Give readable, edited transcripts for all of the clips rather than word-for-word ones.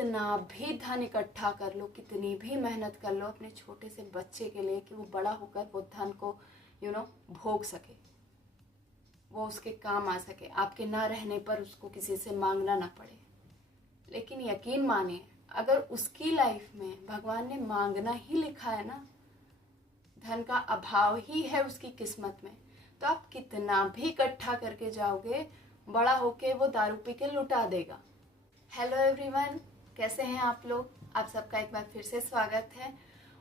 कितना भी धन इकट्ठा कर लो, कितनी भी मेहनत कर लो अपने छोटे से बच्चे के लिए कि वो बड़ा होकर वो धन को भोग सके, वो उसके काम आ सके, आपके ना रहने पर उसको किसी से मांगना ना पड़े। लेकिन यकीन मानिए, अगर उसकी लाइफ में भगवान ने मांगना ही लिखा है ना, धन का अभाव ही है उसकी किस्मत में, तो आप कितना भी इकट्ठा करके जाओगे, बड़ा होके वो दारू पी के लुटा देगा। हेलो एवरीवन, कैसे हैं आप लोग? आप सबका एक बार फिर से स्वागत है।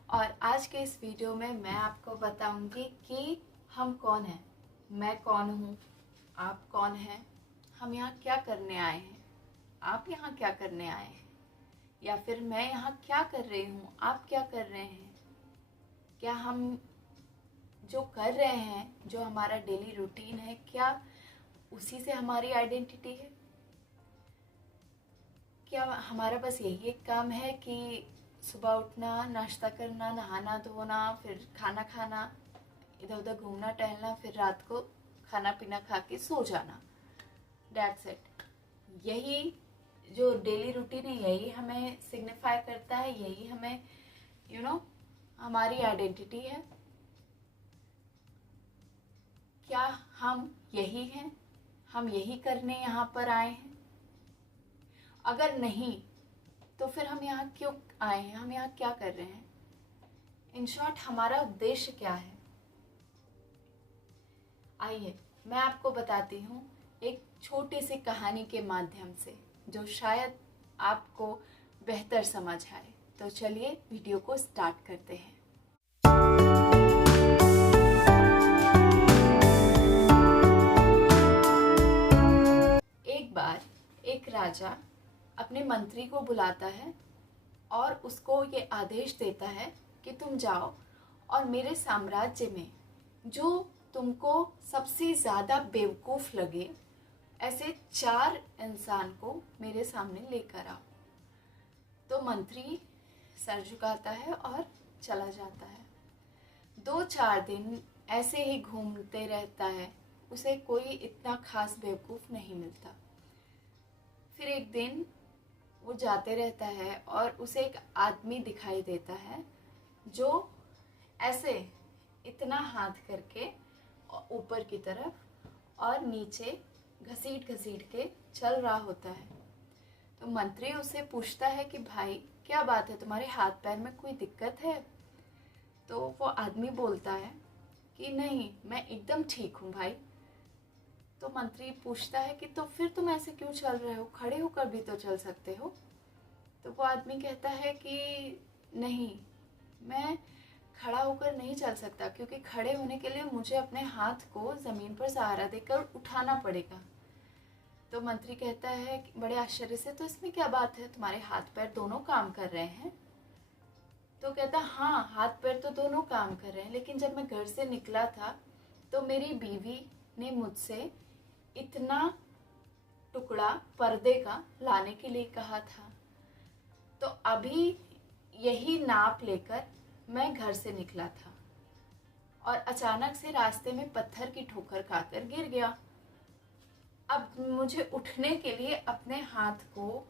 और आज के इस वीडियो में मैं आपको बताऊंगी कि हम कौन हैं, मैं कौन हूँ, आप कौन हैं, हम यहाँ क्या करने आए हैं, आप यहाँ क्या करने आए हैं, या फिर मैं यहाँ क्या कर रही हूँ, आप क्या कर रहे हैं। क्या हम जो कर रहे हैं, जो हमारा डेली रूटीन है, क्या उसी से हमारी आइडेंटिटी है? क्या हमारा बस यही एक काम है कि सुबह उठना, नाश्ता करना, नहाना धोना, फिर खाना खाना, इधर उधर घूमना टहलना, फिर रात को खाना पीना खा के सो जाना, दैट्स इट। यही जो डेली रूटीन है, यही हमें सिग्निफाई करता है, यही हमें हमारी आइडेंटिटी है। क्या हम यही हैं? हम यही करने यहाँ पर आए हैं? अगर नहीं तो फिर हम यहाँ क्यों आए हैं, हम यहाँ क्या कर रहे हैं? इन शॉर्ट, हमारा उद्देश्य क्या है? आइए मैं आपको बताती हूँ एक छोटी सी कहानी के माध्यम से, जो शायद आपको बेहतर समझ आए। तो चलिए वीडियो को स्टार्ट करते हैं। एक बार एक राजा अपने मंत्री को बुलाता है और उसको ये आदेश देता है कि तुम जाओ और मेरे साम्राज्य में जो तुमको सबसे ज़्यादा बेवकूफ़ लगे, ऐसे 4 इंसान को मेरे सामने लेकर आओ। तो मंत्री सर झुकाता है और चला जाता है। 2-4 दिन ऐसे ही घूमते रहता है, उसे कोई इतना खास बेवकूफ़ नहीं मिलता। फिर एक दिन वो जाते रहता है और उसे एक आदमी दिखाई देता है जो ऐसे इतना हाथ करके ऊपर की तरफ और नीचे घसीट घसीट के चल रहा होता है। तो मंत्री उससे पूछता है कि भाई क्या बात है, तुम्हारे हाथ पैर में कोई दिक्कत है? तो वो आदमी बोलता है कि नहीं, मैं एकदम ठीक हूँ भाई। तो मंत्री पूछता है कि तो फिर तुम ऐसे क्यों चल रहे हो, खड़े होकर भी तो चल सकते हो। तो वो आदमी कहता है कि नहीं, मैं खड़ा होकर नहीं चल सकता, क्योंकि खड़े होने के लिए मुझे अपने हाथ को ज़मीन पर सहारा देकर उठाना पड़ेगा। तो मंत्री कहता है कि बड़े आश्चर्य से, तो इसमें क्या बात है, तुम्हारे हाथ पैर दोनों काम कर रहे हैं? तो कहता हाँ, हाथ पैर तो दोनों काम कर रहे हैं, लेकिन जब मैं घर से निकला था तो मेरी बीवी ने मुझसे इतना टुकड़ा पर्दे का लाने के लिए कहा था, तो अभी यही नाप लेकर मैं घर से निकला था और अचानक से रास्ते में पत्थर की ठोकर खाकर गिर गया। अब मुझे उठने के लिए अपने हाथ को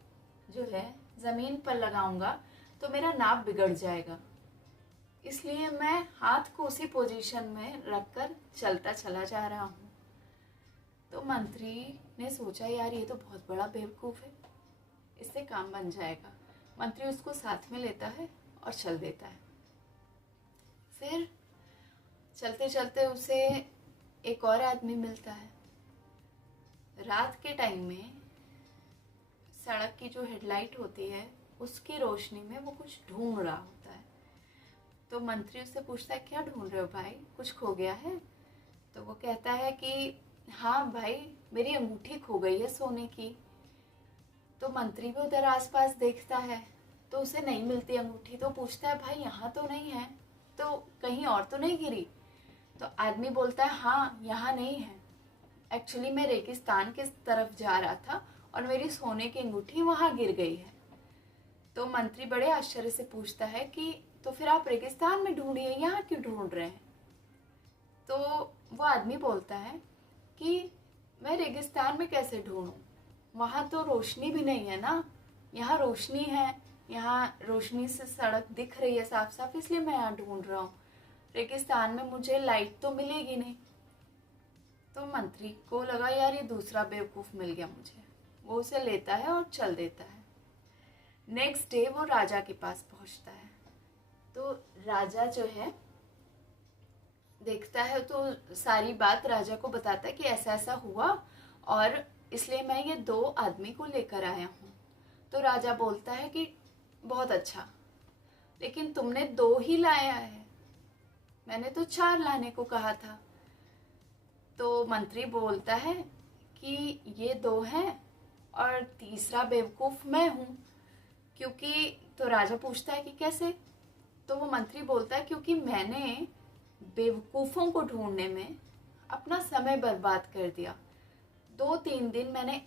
जो है ज़मीन पर लगाऊंगा तो मेरा नाप बिगड़ जाएगा, इसलिए मैं हाथ को उसी पोजीशन में रखकर चलता चला जा रहा हूँ। तो मंत्री ने सोचा, यार ये तो बहुत बड़ा बेवकूफ़ है, इससे काम बन जाएगा। मंत्री उसको साथ में लेता है और चल देता है। फिर चलते चलते उसे एक और आदमी मिलता है। रात के टाइम में सड़क की जो हेडलाइट होती है उसकी रोशनी में वो कुछ ढूंढ रहा होता है। तो मंत्री उससे पूछता है, क्या ढूंढ रहे हो भाई, कुछ खो गया है? तो वो कहता है कि हाँ भाई, मेरी अंगूठी खो गई है सोने की। तो मंत्री भी उधर आसपास देखता है तो उसे नहीं मिलती अंगूठी। तो पूछता है, भाई यहाँ तो नहीं है, तो कहीं और तो नहीं गिरी? तो आदमी बोलता है, हाँ यहाँ नहीं है, एक्चुअली मैं रेगिस्तान की तरफ जा रहा था और मेरी सोने की अंगूठी वहाँ गिर गई है। तो मंत्री बड़े आश्चर्य से पूछता है कि तो फिर आप रेगिस्तान में ढूंढिए, यहाँ क्यों ढूंढ रहे हैं? तो वो आदमी बोलता है कि मैं रेगिस्तान में कैसे ढूंढूं, वहाँ तो रोशनी भी नहीं है ना, यहाँ रोशनी है, यहाँ रोशनी से सड़क दिख रही है साफ साफ, इसलिए मैं यहाँ ढूंढ रहा हूँ। रेगिस्तान में मुझे लाइट तो मिलेगी नहीं। तो मंत्री को लगा यार ये दूसरा बेवकूफ़ मिल गया मुझे। वो उसे लेता है और चल देता है। नेक्स्ट डे वो राजा के पास पहुँचता है। तो राजा जो है देखता है तो सारी बात राजा को बताता है कि ऐसा ऐसा हुआ और इसलिए मैं ये 2 आदमी को लेकर आया हूँ। तो राजा बोलता है कि बहुत अच्छा, लेकिन तुमने 2 ही लाया है, मैंने तो 4 लाने को कहा था। तो मंत्री बोलता है कि ये 2 हैं और तीसरा बेवकूफ़ मैं हूँ, क्योंकि तो राजा पूछता है कि कैसे? तो वो मंत्री बोलता है क्योंकि मैंने बेवकूफ़ों को ढूंढने में अपना समय बर्बाद कर दिया। 2-3 दिन मैंने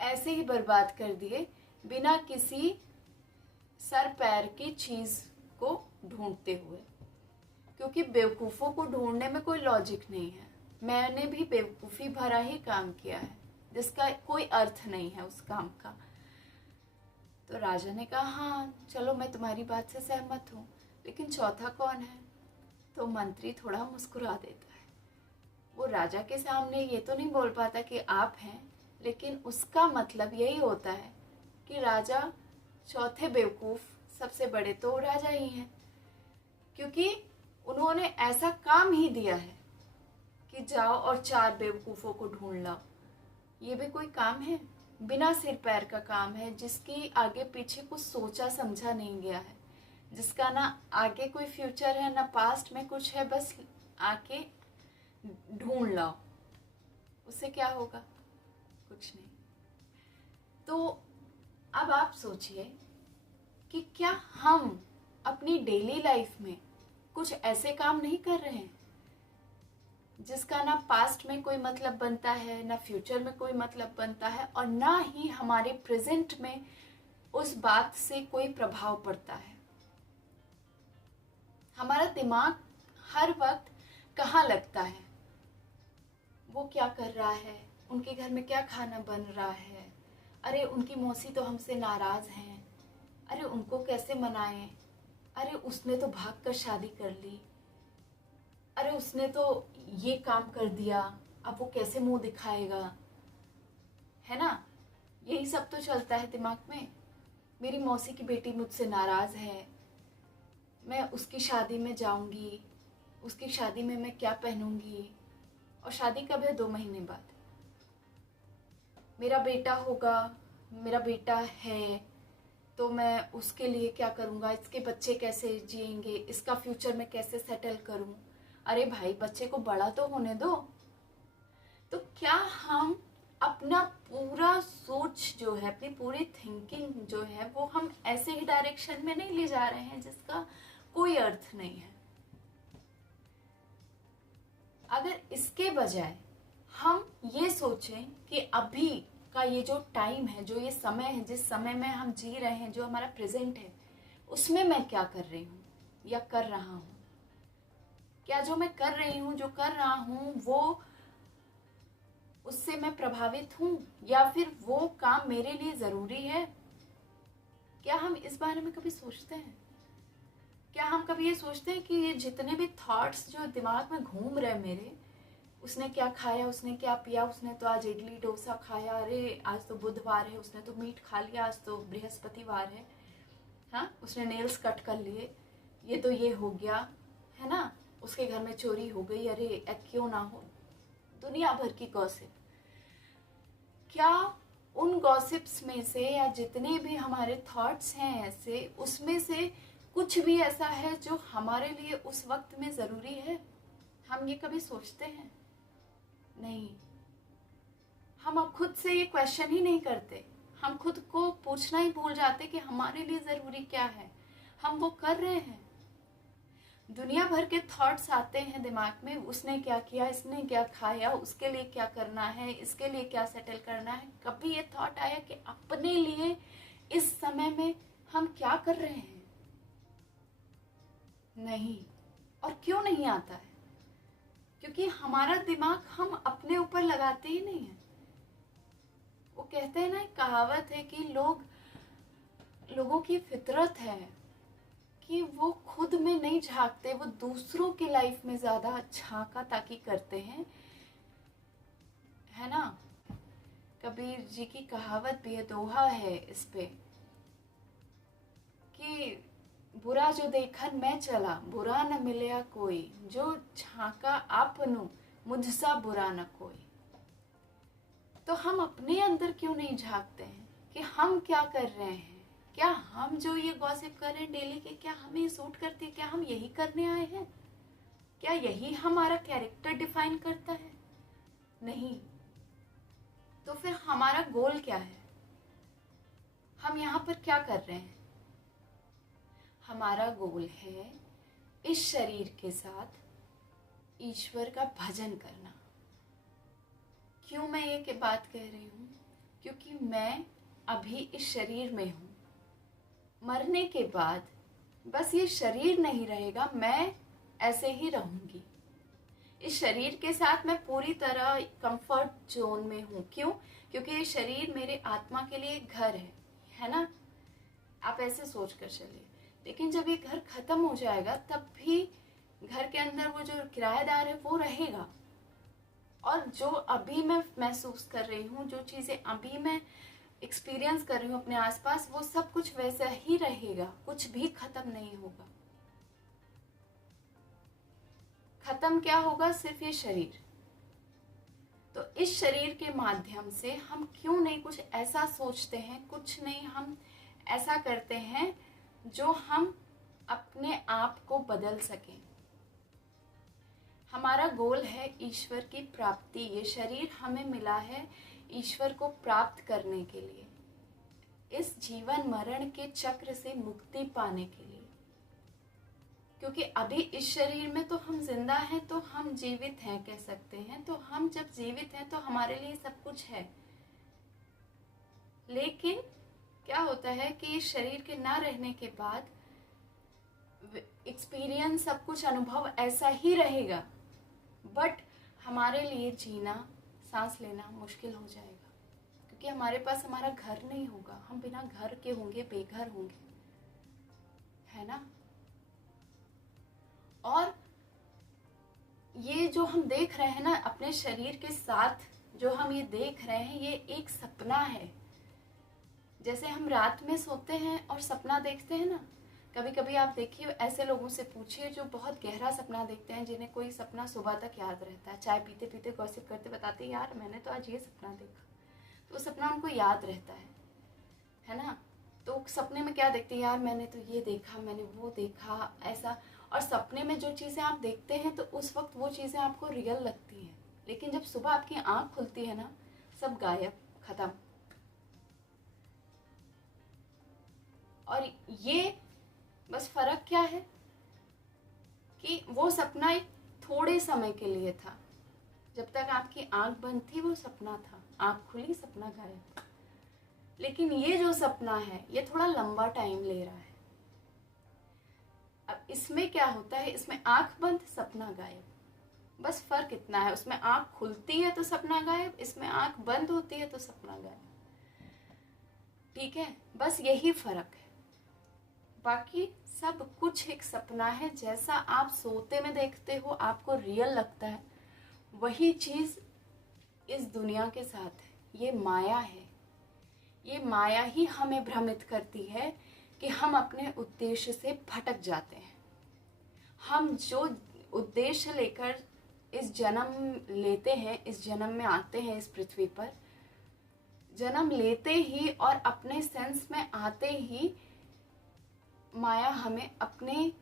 ऐसे ही बर्बाद कर दिए बिना किसी सर पैर की चीज़ को ढूंढते हुए, क्योंकि बेवकूफ़ों को ढूंढने में कोई लॉजिक नहीं है। मैंने भी बेवकूफ़ी भरा ही काम किया है जिसका कोई अर्थ नहीं है उस काम का। तो राजा ने कहा हाँ चलो मैं तुम्हारी बात से सहमत हूँ, लेकिन चौथा कौन है? तो मंत्री थोड़ा मुस्कुरा देता है। वो राजा के सामने ये तो नहीं बोल पाता कि आप हैं, लेकिन उसका मतलब यही होता है कि राजा चौथे बेवकूफ़ सबसे बड़े तो राजा ही हैं, क्योंकि उन्होंने ऐसा काम ही दिया है कि जाओ और 4 बेवकूफ़ों को ढूंढ लाओ। ये भी कोई काम है? बिना सिर पैर का काम है, जिसकी आगे पीछे कुछ सोचा समझा नहीं गया है, जिसका ना आगे कोई फ्यूचर है ना पास्ट में कुछ है, बस आके ढूंढ लाओ। उससे क्या होगा? कुछ नहीं। तो अब आप सोचिए कि क्या हम अपनी डेली लाइफ में कुछ ऐसे काम नहीं कर रहे हैं जिसका ना पास्ट में कोई मतलब बनता है, ना फ्यूचर में कोई मतलब बनता है, और ना ही हमारे प्रेजेंट में उस बात से कोई प्रभाव पड़ता है। हमारा दिमाग हर वक्त कहाँ लगता है? वो क्या कर रहा है, उनके घर में क्या खाना बन रहा है, अरे उनकी मौसी तो हमसे नाराज़ हैं, अरे उनको कैसे मनाएं, अरे उसने तो भाग कर शादी कर ली, अरे उसने तो ये काम कर दिया, अब वो कैसे मुंह दिखाएगा, है ना? यही सब तो चलता है दिमाग में। मेरी मौसी की बेटी मुझसे नाराज़ है, मैं उसकी शादी में जाऊंगी, उसकी शादी में मैं क्या पहनूंगी, और शादी कब है? 2 महीने बाद। मेरा बेटा होगा, मेरा बेटा है, तो मैं उसके लिए क्या करूँगा, इसके बच्चे कैसे जिएंगे, इसका फ्यूचर में कैसे सेटल करूँ। अरे भाई बच्चे को बड़ा तो होने दो। तो क्या हम अपना पूरा सोच जो है, अपनी पूरी थिंकिंग जो है, वो हम ऐसे ही डायरेक्शन में नहीं ले जा रहे हैं जिसका कोई अर्थ नहीं है? अगर इसके बजाय हम ये सोचें कि अभी का ये जो टाइम है, जो ये समय है, जिस समय में हम जी रहे हैं, जो हमारा प्रेजेंट है, उसमें मैं क्या कर रही हूँ या कर रहा हूँ, क्या जो मैं कर रही हूँ, जो कर रहा हूँ, वो उससे मैं प्रभावित हूँ या फिर वो काम मेरे लिए ज़रूरी है? क्या हम इस बारे में कभी सोचते हैं? क्या हम कभी ये सोचते हैं कि ये जितने भी थॉट्स जो दिमाग में घूम रहे हैं मेरे, उसने क्या खाया, उसने क्या पिया, उसने तो आज इडली डोसा खाया, अरे आज तो बुधवार है, उसने तो मीट खा लिया, आज तो बृहस्पतिवार है, हाँ उसने नेल्स कट कर लिए, ये तो ये हो गया, है ना, उसके घर में चोरी हो गई, अरे क्यों ना हो, दुनिया भर की गॉसिप। क्या उन गॉसिप्स में से या जितने भी हमारे थॉट्स हैं ऐसे, उसमें से कुछ भी ऐसा है जो हमारे लिए उस वक्त में ज़रूरी है? हम ये कभी सोचते हैं? नहीं। हम अब खुद से ये क्वेश्चन ही नहीं करते, हम खुद को पूछना ही भूल जाते कि हमारे लिए ज़रूरी क्या है। हम वो कर रहे हैं। दुनिया भर के थॉट्स आते हैं दिमाग में, उसने क्या किया, इसने क्या खाया, उसके लिए क्या करना है, इसके लिए क्या सेटल करना है। कभी ये थॉट आया कि अपने लिए इस समय में हम क्या कर रहे हैं? नहीं। और क्यों नहीं आता है? क्योंकि हमारा दिमाग हम अपने ऊपर लगाते ही नहीं है। वो कहते हैं ना, एक कहावत है कि लोग लोगों की फितरत है कि वो खुद में नहीं झांकते, वो दूसरों की लाइफ में ज़्यादा झांका ताकि करते हैं, है ना। कबीर जी की कहावत भी है, दोहा है इस पे कि बुरा जो देखन मैं चला, बुरा न मिलया कोई, जो झांका आपनु मुझसा बुरा न कोई। तो हम अपने अंदर क्यों नहीं झांकते हैं कि हम क्या कर रहे हैं? क्या हम जो ये गॉसिप कर रहे हैं डेली के, क्या हमें सूट करती है? क्या हम यही करने आए हैं? क्या यही हमारा कैरेक्टर डिफाइन करता है? नहीं। तो फिर हमारा गोल क्या है? हम यहाँ पर क्या कर रहे हैं? हमारा गोल है इस शरीर के साथ ईश्वर का भजन करना। क्यों मैं ये बात कह रही हूँ? क्योंकि मैं अभी इस शरीर में हूँ। मरने के बाद बस ये शरीर नहीं रहेगा, मैं ऐसे ही रहूँगी। इस शरीर के साथ मैं पूरी तरह कंफर्ट जोन में हूँ। क्यों? क्योंकि ये शरीर मेरे आत्मा के लिए एक घर है ना। आप ऐसे सोच कर चलिए। लेकिन जब ये घर खत्म हो जाएगा तब भी घर के अंदर वो जो किराएदार है वो रहेगा, और जो अभी मैं महसूस कर रही हूँ, जो चीज़ें अभी मैं एक्सपीरियंस कर रही हूँ अपने आसपास, वो सब कुछ वैसा ही रहेगा, कुछ भी खत्म नहीं होगा। खत्म क्या होगा? सिर्फ ये शरीर। तो इस शरीर के माध्यम से हम क्यों नहीं कुछ ऐसा सोचते हैं, कुछ नहीं हम ऐसा करते हैं जो हम अपने आप को बदल सकें। हमारा गोल है ईश्वर की प्राप्ति। ये शरीर हमें मिला है ईश्वर को प्राप्त करने के लिए, इस जीवन मरण के चक्र से मुक्ति पाने के लिए। क्योंकि अभी इस शरीर में तो हम जिंदा हैं, तो हम जीवित हैं कह सकते हैं। तो हम जब जीवित हैं तो हमारे लिए सब कुछ है। लेकिन क्या होता है कि इस शरीर के ना रहने के बाद एक्सपीरियंस, सब कुछ अनुभव ऐसा ही रहेगा, बट हमारे लिए जीना, सांस लेना मुश्किल हो जाएगा। क्योंकि हमारे पास हमारा घर नहीं होगा, हम बिना घर के होंगे, बेघर होंगे, है ना। और ये जो हम देख रहे हैं ना अपने शरीर के साथ, जो हम ये देख रहे हैं, ये एक सपना है। जैसे हम रात में सोते हैं और सपना देखते हैं ना, कभी कभी आप देखिए, ऐसे लोगों से पूछिए जो बहुत गहरा सपना देखते हैं, जिन्हें कोई सपना सुबह तक याद रहता है, चाय पीते पीते गॉसिप करते बताते यार मैंने तो आज ये सपना देखा, तो वो सपना उनको याद रहता है ना। तो सपने में क्या देखते हैं? यार मैंने तो ये देखा, मैंने वो देखा, ऐसा। और सपने में जो चीज़ें आप देखते हैं तो उस वक्त वो चीज़ें आपको रियल लगती हैं, लेकिन जब सुबह आपकी आँख खुलती है ना, सब गायब, खत्म। और ये बस फर्क क्या है कि वो सपना एक थोड़े समय के लिए था। जब तक आपकी आंख बंद थी वो सपना था, आंख खुली सपना गायब। लेकिन ये जो सपना है ये थोड़ा लंबा टाइम ले रहा है। अब इसमें क्या होता है, इसमें आंख बंद सपना गायब, बस फर्क इतना है। उसमें आंख खुलती है तो सपना गायब, इसमें आंख बंद होती है तो सपना गायब। ठीक है, बस यही फर्क है। बाकी सब कुछ एक सपना है। जैसा आप सोते में देखते हो आपको रियल लगता है, वही चीज इस दुनिया के साथ है। ये माया है, ये माया ही हमें भ्रमित करती है कि हम अपने उद्देश्य से भटक जाते हैं। हम जो उद्देश्य लेकर इस जन्म लेते हैं, इस जन्म में आते हैं इस पृथ्वी पर, जन्म लेते ही और अपने सेंस में आते ही माया हमें अपने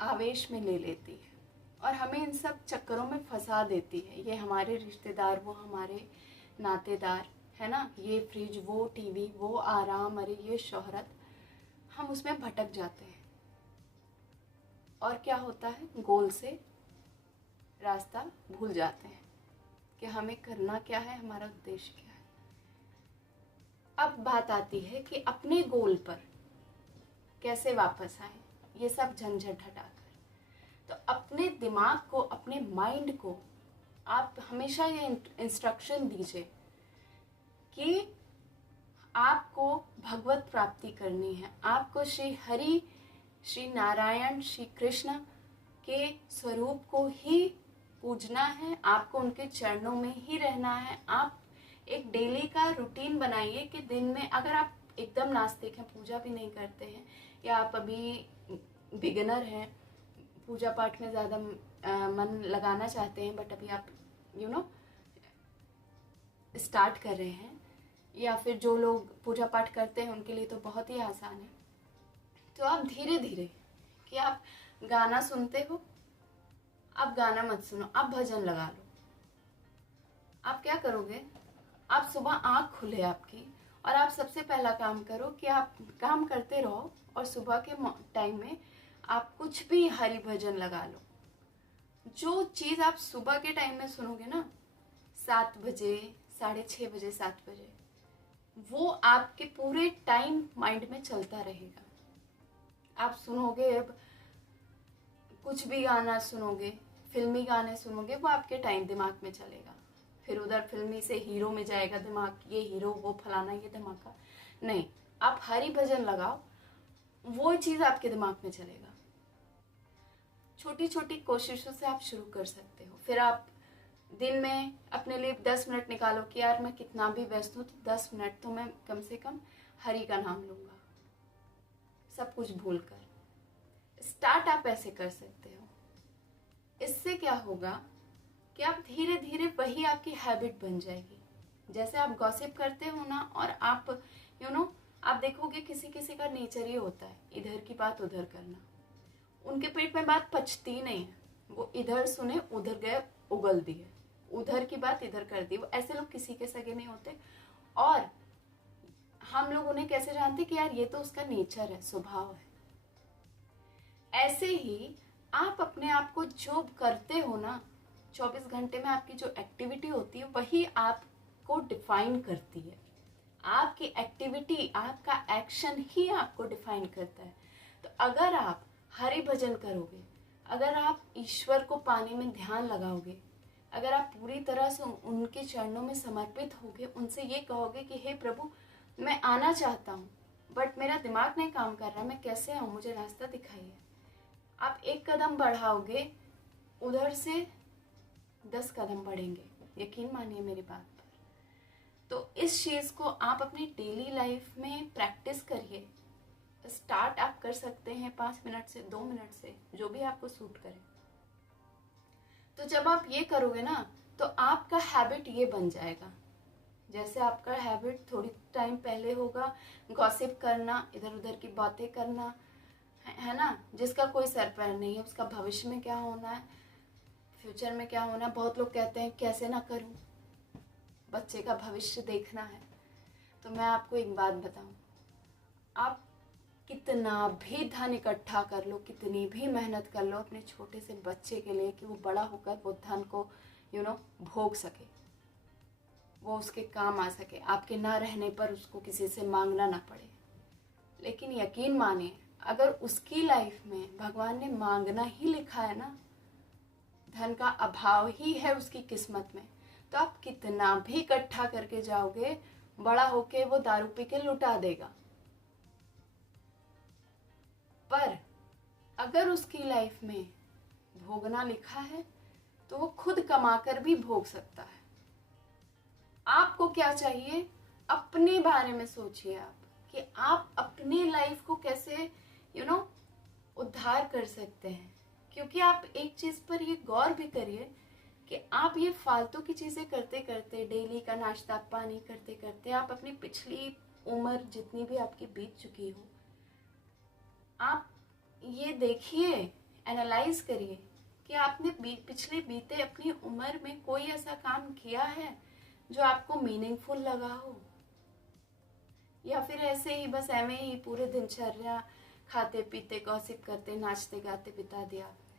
आवेश में ले लेती है और हमें इन सब चक्करों में फंसा देती है। ये हमारे रिश्तेदार, वो हमारे नातेदार, है ना, ये फ्रिज, वो टीवी, वो आराम, अरे ये शोहरत, हम उसमें भटक जाते हैं। और क्या होता है, गोल से रास्ता भूल जाते हैं कि हमें करना क्या है, हमारा उद्देश्य क्या है। अब बात आती है कि अपने गोल पर कैसे वापस आए, ये सब झंझट हटाकर। तो अपने दिमाग को, अपने माइंड को आप हमेशा ये इंस्ट्रक्शन दीजिए कि आपको भगवत प्राप्ति करनी है, आपको श्री हरि, श्री नारायण, श्री कृष्ण के स्वरूप को ही पूजना है, आपको उनके चरणों में ही रहना है। आप एक डेली का रूटीन बनाइए कि दिन में, अगर आप एकदम नास्तिक हैं, पूजा भी नहीं करते हैं, या आप अभी बिगिनर हैं, पूजा पाठ में ज़्यादा मन लगाना चाहते हैं, बट अभी आप स्टार्ट कर रहे हैं, या फिर जो लोग पूजा पाठ करते हैं उनके लिए तो बहुत ही आसान है, तो आप धीरे धीरे, कि आप गाना सुनते हो, आप गाना मत सुनो, आप भजन लगा लो। आप क्या करोगे, आप सुबह आँख खुले आपकी, और आप सबसे पहला काम करो कि आप काम करते रहो, और सुबह के टाइम में आप कुछ भी हरि भजन लगा लो। जो चीज़ आप सुबह के टाइम में सुनोगे ना, 7 बजे, 6:30 बजे, 7 बजे, वो आपके पूरे टाइम माइंड में चलता रहेगा। आप सुनोगे, अब कुछ भी गाना सुनोगे, फिल्मी गाने सुनोगे, वो आपके टाइम दिमाग में चलेगा, फिर उधर फिल्मी से हीरो में जाएगा दिमाग, ये हीरो, वो फलाना, ये धमाका। नहीं, आप हरि भजन लगाओ, वो चीज़ आपके दिमाग में चलेगा। छोटी छोटी कोशिशों से आप शुरू कर सकते हो। फिर आप दिन में अपने लिए 10 मिनट निकालो कि यार मैं कितना भी व्यस्त हूँ, तो 10 मिनट तो मैं कम से कम हरि का नाम लूँगा, सब कुछ भूल कर। स्टार्ट आप ऐसे कर सकते हो। इससे क्या होगा कि आप धीरे धीरे वही आपकी हैबिट बन जाएगी। जैसे आप गॉसिप करते हो ना, और आप आप देखोगे किसी किसी का नेचर ही होता है इधर की बात उधर करना, उनके पेट में बात पचती नहीं है, वो इधर सुने उधर गए उगल दिए, उधर की बात इधर कर दी। वो ऐसे लोग किसी के सगे नहीं होते। और हम लोग उन्हें कैसे जानते कि यार ये तो उसका नेचर है, स्वभाव है। ऐसे ही आप अपने आप को जो करते हो ना, 24 घंटे में आपकी जो एक्टिविटी होती है, वही आपको डिफाइन करती है। आपकी एक्टिविटी, आपका एक्शन ही आपको डिफाइन करता है। तो अगर आप हरि भजन करोगे, अगर आप ईश्वर को पाने में ध्यान लगाओगे, अगर आप पूरी तरह से उनके चरणों में समर्पित होगे, उनसे ये कहोगे कि हे प्रभु, मैं आना चाहता हूँ बट मेरा दिमाग नहीं काम कर रहा, मैं कैसे आऊँ, मुझे रास्ता दिखाइए। आप 1 कदम बढ़ाओगे, उधर से 10 कदम बढ़ेंगे, यकीन मानिए मेरी बात पर। तो इस चीज़ को आप अपनी डेली लाइफ में प्रैक्टिस करिए। स्टार्ट आप कर सकते हैं 5 मिनट से, 2 मिनट से, जो भी आपको सूट करे। तो जब आप ये करोगे ना, तो आपका हैबिट ये बन जाएगा। जैसे आपका हैबिट थोड़ी टाइम पहले होगा गॉसिप करना, इधर उधर की बातें करना, है ना, जिसका कोई सर पैर नहीं है, उसका भविष्य में क्या होना है, फ्यूचर में क्या होना है। बहुत लोग कहते हैं कैसे ना करूं, बच्चे का भविष्य देखना है। तो मैं आपको एक बात बताऊं, आप कितना भी धन इकट्ठा कर लो, कितनी भी मेहनत कर लो अपने छोटे से बच्चे के लिए, कि वो बड़ा होकर वो धन को भोग सके, वो उसके काम आ सके, आपके ना रहने पर उसको किसी से मांगना ना पड़े। लेकिन यकीन मानिए, अगर उसकी लाइफ में भगवान ने मांगना ही लिखा है ना, धन का अभाव ही है उसकी किस्मत में, तो आप कितना भी इकट्ठा करके जाओगे, बड़ा होके वो दारू पी के लुटा देगा। पर अगर उसकी लाइफ में भोगना लिखा है, तो वो खुद कमाकर भी भोग सकता है। आपको क्या चाहिए, अपने बारे में सोचिए आप, कि आप अपनी लाइफ को कैसे उद्धार कर सकते हैं। क्योंकि आप एक चीज़ पर ये गौर भी करिए कि आप ये फालतू की चीज़ें करते करते, डेली का नाश्ता पानी करते करते, आप अपनी पिछली उम्र जितनी भी आपकी बीत चुकी हो, आप ये देखिए, एनालाइज करिए कि आपने पिछले बीते अपनी उम्र में कोई ऐसा काम किया है जो आपको मीनिंगफुल लगा हो, या फिर ऐसे ही बस ऐਵੇਂ ही पूरे दिनचर्या खाते पीते गॉसिप करते नाचते गाते बिता दिया आपने।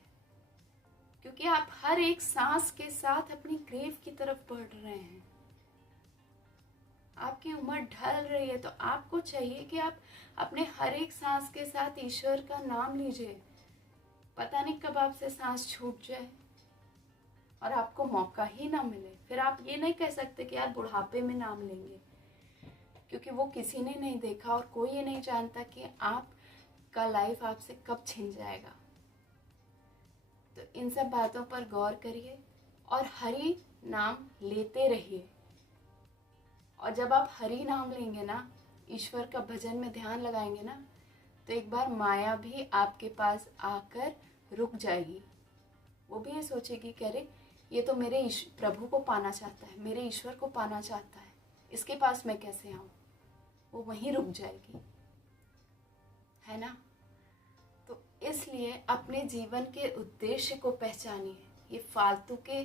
क्योंकि आप हर एक सांस के साथ अपनी ग्रेव की तरफ बढ़ रहे हैं। आपकी उम्र ढल रही है, तो आपको चाहिए कि आप अपने हर एक सांस के साथ ईश्वर का नाम लीजिए। पता नहीं कब आपसे सांस छूट जाए और आपको मौका ही ना मिले। फिर आप ये नहीं कह सकते कि यार बुढ़ापे में नाम लेंगे। क्योंकि वो किसी ने नहीं देखा और कोई ये नहीं जानता कि आपका लाइफ आपसे कब छिन जाएगा। तो इन सब बातों पर गौर करिए और हरि नाम लेते रहिए। और जब आप हरि नाम लेंगे ना, ईश्वर का भजन में ध्यान लगाएंगे ना, तो एक बार माया भी आपके पास आकर रुक जाएगी। वो भी ये सोचेगी कि अरे ये तो मेरे प्रभु को पाना चाहता है, मेरे ईश्वर को पाना चाहता है, इसके पास मैं कैसे आऊँ। वो वहीं रुक जाएगी, है ना। तो इसलिए अपने जीवन के उद्देश्य को पहचानिए। ये फालतू के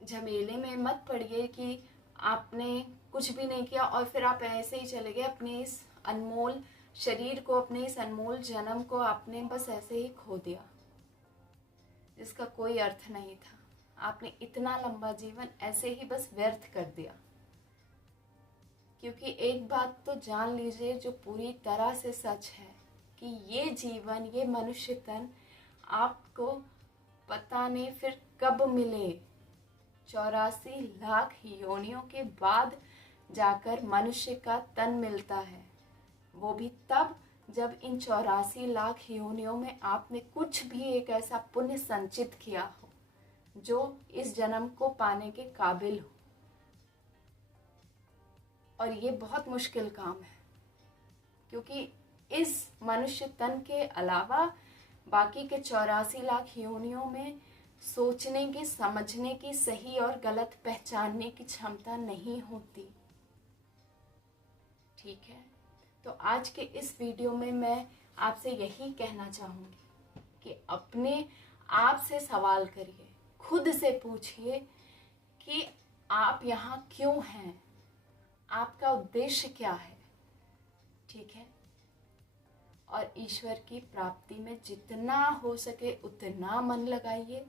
झमेले में मत पड़िए कि आपने कुछ भी नहीं किया और फिर आप ऐसे ही चले गए। अपने इस अनमोल शरीर को, अपने इस अनमोल जन्म को आपने बस ऐसे ही खो दिया, जिसका कोई अर्थ नहीं था। आपने इतना लंबा जीवन ऐसे ही बस व्यर्थ कर दिया। क्योंकि एक बात तो जान लीजिए जो पूरी तरह से सच है कि ये जीवन, ये मनुष्य तन आपको पता नहीं फिर कब मिले। 84 लाख योनियों के बाद जाकर मनुष्य का तन मिलता है। वो भी तब जब इन 84 लाख योनियों में आपने कुछ भी एक ऐसा पुण्य संचित किया हो जो इस जन्म को पाने के काबिल हो। और ये बहुत मुश्किल काम है, क्योंकि इस मनुष्य तन के अलावा बाकी के 84 लाख योनियों में सोचने की, समझने की, सही और गलत पहचानने की क्षमता नहीं होती। ठीक है, तो आज के इस वीडियो में मैं आपसे यही कहना चाहूँगी कि अपने आप से सवाल करिए, खुद से पूछिए कि आप यहाँ क्यों हैं, आपका उद्देश्य क्या है। ठीक है, और ईश्वर की प्राप्ति में जितना हो सके उतना मन लगाइए।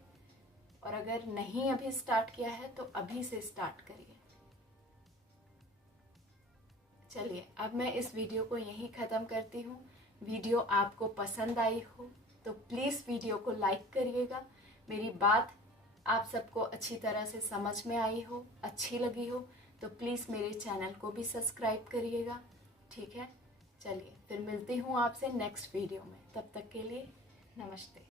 और अगर नहीं अभी स्टार्ट किया है तो अभी से स्टार्ट करिए। चलिए, अब मैं इस वीडियो को यहीं ख़त्म करती हूँ। वीडियो आपको पसंद आई हो तो प्लीज़ वीडियो को लाइक करिएगा। मेरी बात आप सबको अच्छी तरह से समझ में आई हो, अच्छी लगी हो तो प्लीज़ मेरे चैनल को भी सब्सक्राइब करिएगा। ठीक है, चलिए फिर मिलती हूँ आपसे नेक्स्ट वीडियो में। तब तक के लिए नमस्ते।